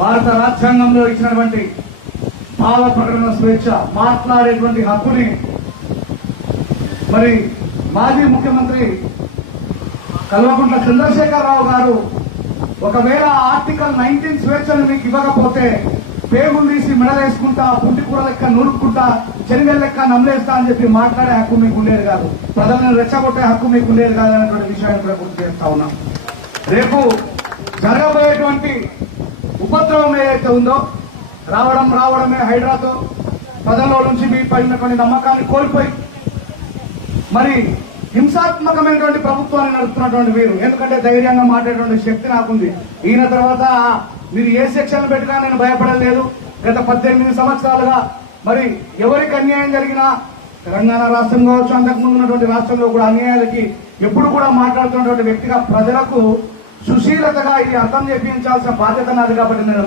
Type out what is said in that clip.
భారత రాజ్యాంగంలో ఇచ్చినటువంటి భావ ప్రకటన స్వేచ్ఛ, మాట్లాడేటువంటి హక్కుని మరి మాజీ ముఖ్యమంత్రి కల్వకుంట్ల చంద్రశేఖరరావు గారు ఒకవేళ ఆర్టికల్ 19 స్వేచ్ఛను మీకు ఇవ్వకపోతే పేగులు తీసి మెడలేసుకుంటా, పుంటి కూర లెక్క నూరుకుంటా, చెరివెల్ లెక్క నమ్మలేస్తా అని చెప్పి మాట్లాడే హక్కు మీకు ఉండేది కాదు, ప్రజలను రెచ్చగొట్టే హక్కు మీకు ఉండేది కాదు అనేటువంటి విషయాన్ని కూడా గుర్తు చేస్తా ఉన్నాం. రేపు జరగబోయేటువంటి ఉపద్రవం ఏదైతే ఉందో, రావడమే హైడ్రాతో ప్రజల నుంచి మీ పడినటువంటి నమ్మకాన్ని కోల్పోయి మరి హింసాత్మకమైనటువంటి ప్రభుత్వాన్ని నడుపుతున్నటువంటి మీరు, ఎందుకంటే ధైర్యంగా మాట్లాడేటువంటి శక్తి నాకుంది. ఈయన తర్వాత మీరు ఏ సెక్షన్ పెట్టినా నేను భయపడలేదు. గత 18 సంవత్సరాలుగా మరి ఎవరికి అన్యాయం జరిగినా తెలంగాణ రాష్ట్రం కావచ్చు, అంతకుముందు ఉన్నటువంటి రాష్ట్రంలో కూడా అన్యాయాలకి ఎప్పుడు కూడా మాట్లాడుతున్నటువంటి వ్యక్తిగా ప్రజలకు సుశీలతగా ఇది అర్థం చేయించాల్సిన బాధ్యత నాది. కాబట్టి నేను